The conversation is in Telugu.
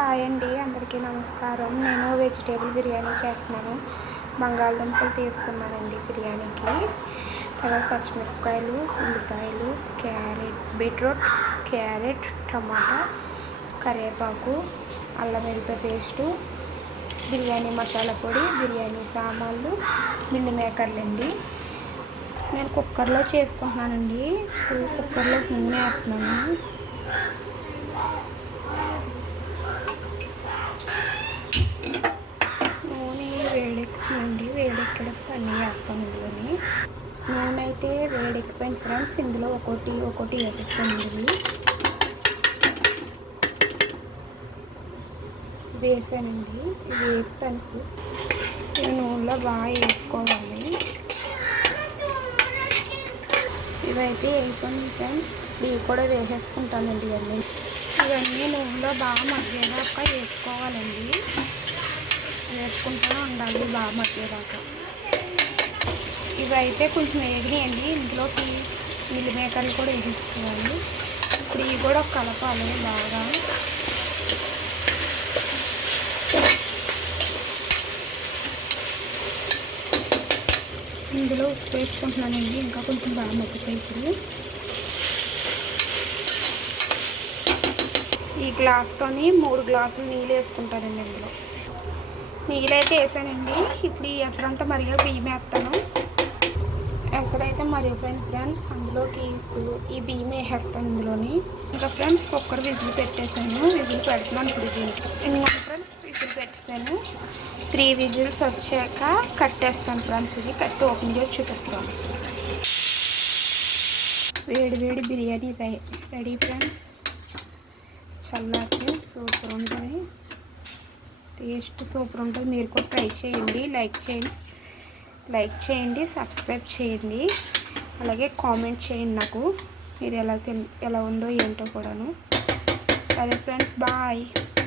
హాయ్ అండి, అందరికీ నమస్కారం. నేను వెజిటేబుల్ బిర్యానీ చేస్తున్నాను. బంగాళదుంపలు తీసుకున్నానండి బిర్యానీకి. తర్వాత పచ్చిమిరపకాయలు, ఉల్లిపాయలు, బీట్రూట్, క్యారెట్, టమాటా, కరివేపాకు, అల్లం వెల్లిపాయ పేస్టు, బిర్యానీ మసాలా పొడి, బిర్యానీ సామాన్లు, మిల్ మేకర్లు అండి. నేను కుక్కర్లో చేసుకుంటున్నానండి. కుక్కర్లో నూనె వేస్తున్నాను. వేడెక్కడానికి అన్నీ వేస్తాం ఇందులోని. నూనె అయితే వేడెక్కిపోయింది ఫ్రెండ్స్. ఇందులో ఒక్కొక్కటి వేస్తామండి. వేసానండి. వేపుతానికి ఈ నూనెలో బాగా వేసుకోవాలి. ఇవైతే వేసుకుంటాం ఫ్రెండ్స్. ఇవి కూడా వేసేసుకుంటానండి. ఇవన్నీ నూనెలో బాగా మగ్గేదాకా వేసుకోవాలండి. వేసుకుంటూ ఉండాలి బాగా మగ్గేదాకా. ఇవైతే కొంచెం వేగినాయండి. ఇందులోకి మిల్ మేకర్లు కూడా వేసుకోవాలి. ఇప్పుడు ఇవి కూడా కలపాలి బాగా. ఇందులో ఉప్పు వేసుకుంటున్నానండి. ఇంకా కొంచెం బాగా మగ్గుతాయి. ఇప్పుడు ఈ గ్లాస్తోని 3 గ్లాసులు నీళ్ళు వేసుకుంటానండి. ఇందులో నీళ్ళు అయితే వేసానండి. ఇప్పుడు ఈ ఎసరంతా మరిగా బియ్యం వేస్తాను. ఎసరైతే మరిగిపోయింది ఫ్రెండ్స్. అందులోకి ఇప్పుడు ఈ బియ్యం వేసేస్తాను ఇందులోని. ఇంకా ఫ్రెండ్స్ కుక్కర్ విజిల్ పెట్టేసాను. విజిల్ పెడుతున్నాను ఇప్పుడు. ఇంకా ఫ్రెండ్స్ విజిల్ పెట్టేసాను. 3 విజిల్స్ వచ్చాక కట్టేస్తాను ఫ్రెండ్స్. ఇది కట్టి ఓపెన్ చేసి చూపిస్తాను. వేడి వేడి బిర్యానీ రెడీ ఫ్రెండ్స్. చల్లారితే సూపర్ ఉంటుంది. టేస్ట్ సూపర్ ఉంటుంది. మీరు కూడా ట్రై చేయండి. లైక్ చేయండి, సబ్స్క్రైబ్ చేయండి, అలాగే కామెంట్ చేయండి నాకు మీరు ఎలా ఉందో ఏంటో కూడాను. సరే ఫ్రెండ్స్, బాయ్.